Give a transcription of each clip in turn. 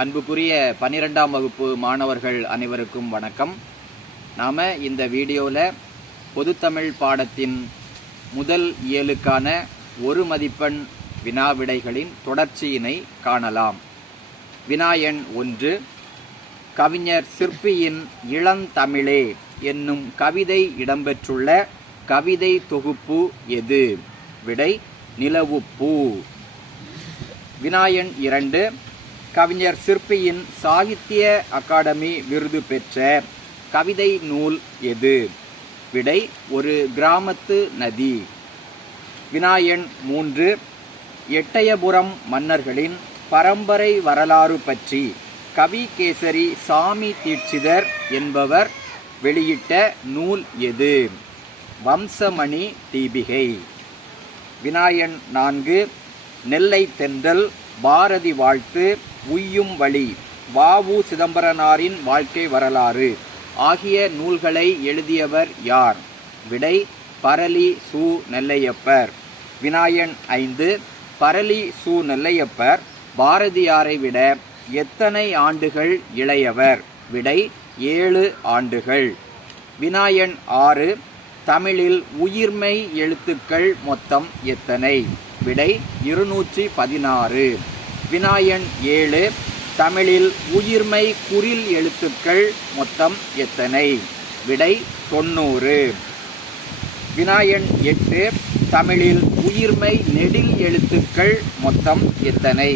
அன்புக்குரிய 12ஆம் வகுப்பு மாணவர்கள் அனைவருக்கும் வணக்கம். நாம் இந்த வீடியோவில் பொதுத்தமிழ் பாடத்தின் முதல் இயலுக்கான ஒரு மதிப்பெண் வினாவிடைகளின் தொடர்ச்சியினை காணலாம். வினா எண் 1. கவிஞர் சிற்பியின் இளந்தமிழே என்னும் கவிதை இடம்பெற்றுள்ள கவிதை தொகுப்பு எது? விடை நிலவுப்பூ. வினா எண் 2. கவிஞர் சிற்பியின் சாகித்ய அகாடமி விருது பெற்ற கவிதை நூல் எது? விடை ஒரு கிராமத்து நதி. வினா எண் 3. எட்டயபுரம் மன்னர்களின் பரம்பரை வரலாறு பற்றி கவிகேசரி சாமி தீட்சிதர் என்பவர் வெளியிட்ட நூல் எது? வம்சமணி தீபிகை. வினா எண் 4. நெல்லை தென்றல், பாரதி வாழ்த்து, உய்யும் வழி, வ.உ. சிதம்பரனாரின் வாழ்க்கை வரலாறு ஆகிய நூல்களை எழுதியவர் யார்? விடை பரளி சு. நெல்லையப்பர். வினா எண் 5. பரளி சு. நெல்லையப்பர் பாரதியாரை விட எத்தனை ஆண்டுகள் இளையவர்? விடை 7 ஆண்டுகள். வினா எண் 6. தமிழில் உயிர்மெய் எழுத்துக்கள் மொத்தம் எத்தனை? விடை 216. வினா எண் 7. தமிழில் உயிர்மெய் குறில் எழுத்துக்கள் மொத்தம் எத்தனை? விடை 90. வினா எண் 8. தமிழில் உயிர்மெய் நெடில் எழுத்துக்கள் மொத்தம் எத்தனை?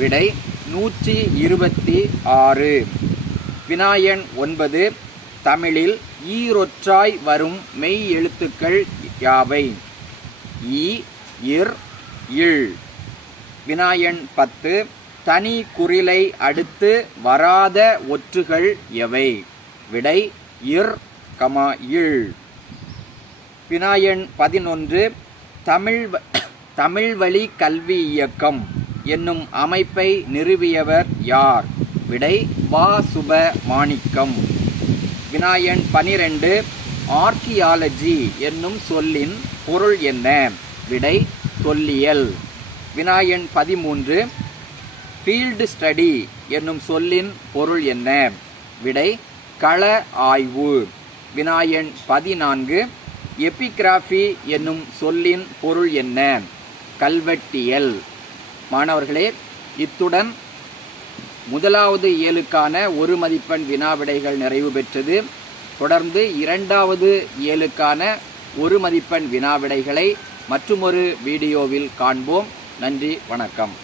விடை 126. வினா எண் 9. தமிழில் ஈரொற்றாய் வரும் மெய் எழுத்துக்கள் யாவை? ஈ, இர், இல். வினா எண் 10. தனி குறிலை அடுத்து வராத ஒற்றுகள் எவை? விடை இர், இல். வினா எண் 11. தமிழ் வழி கல்வி இயக்கம் என்னும் அமைப்பை நிறுவியவர் யார்? விடை வ. சுப மாணிக்கம். வினா எண் 12. ஆர்க்கியாலஜி என்னும் சொல்லின் பொருள் என்ன? விடை தொல்லியல். வினா எண் 13. ஃபீல்டு ஸ்டடி என்னும் சொல்லின் பொருள் என்ன? விடை கள ஆய்வு. வினா எண் 14. எபிகிராஃபி என்னும் சொல்லின் பொருள் என்ன? கல்வெட்டியல். மாணவர்களே, இத்துடன் முதலாவது இயலுக்கான ஒரு மதிப்பெண் வினாவிடைகள் நிறைவு பெற்றது. தொடர்ந்து இரண்டாவது இயலுக்கான ஒரு மதிப்பெண் வினாவிடைகளை மற்றுமொரு வீடியோவில் காண்போம். நன்றி, வணக்கம்.